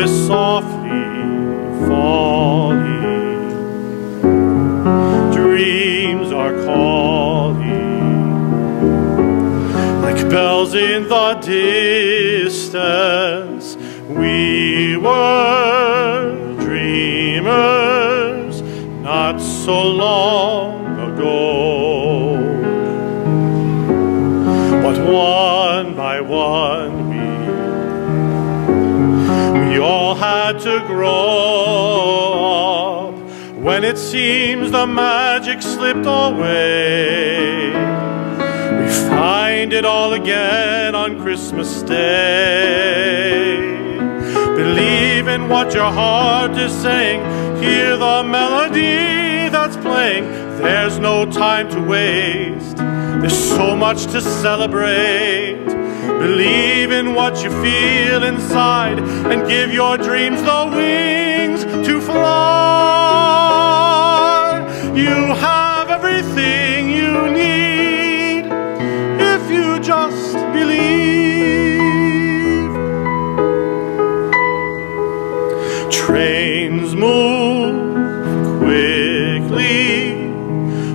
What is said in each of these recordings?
is softly falling. Dreams are calling like bells in the distance. We were dreamers not so long ago, but one by one we all had to grow up. When it seems the magic slipped away, we find it all again on Christmas Day. Believe in what your heart is saying. Hear the melody that's playing. There's no time to waste. There's so much to celebrate. Believe in what you feel inside and give your dreams the wings to fly. You have everything you need if you just believe. Trains move quickly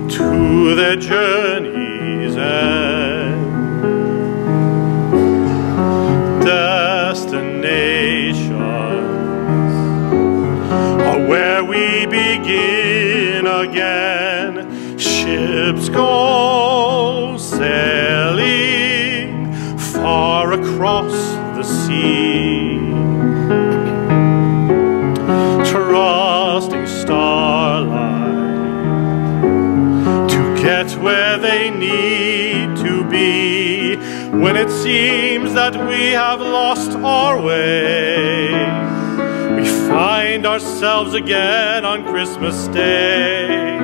to their journey's end. Destinations are where we begin again. Ships go sailing far across the sea, trusting starlight to get where they need to be. When it seems that we have lost our way, we find ourselves again on Christmas Day.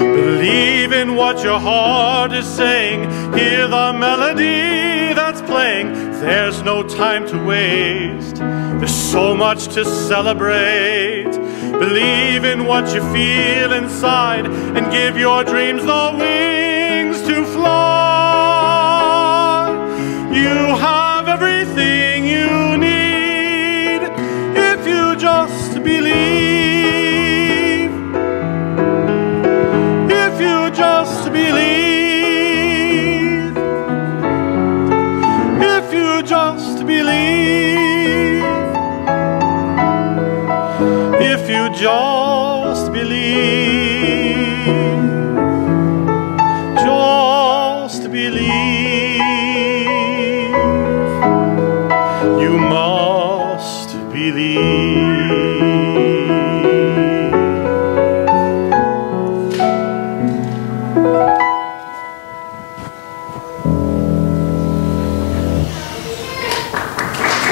Believe in what your heart is saying. Hear the melody that's playing. There's no time to waste. There's so much to celebrate. Believe in what you feel inside and give your dreams the wings to fly. You have everything you need if you just believe. If you just believe. If you just believe. If you just believe.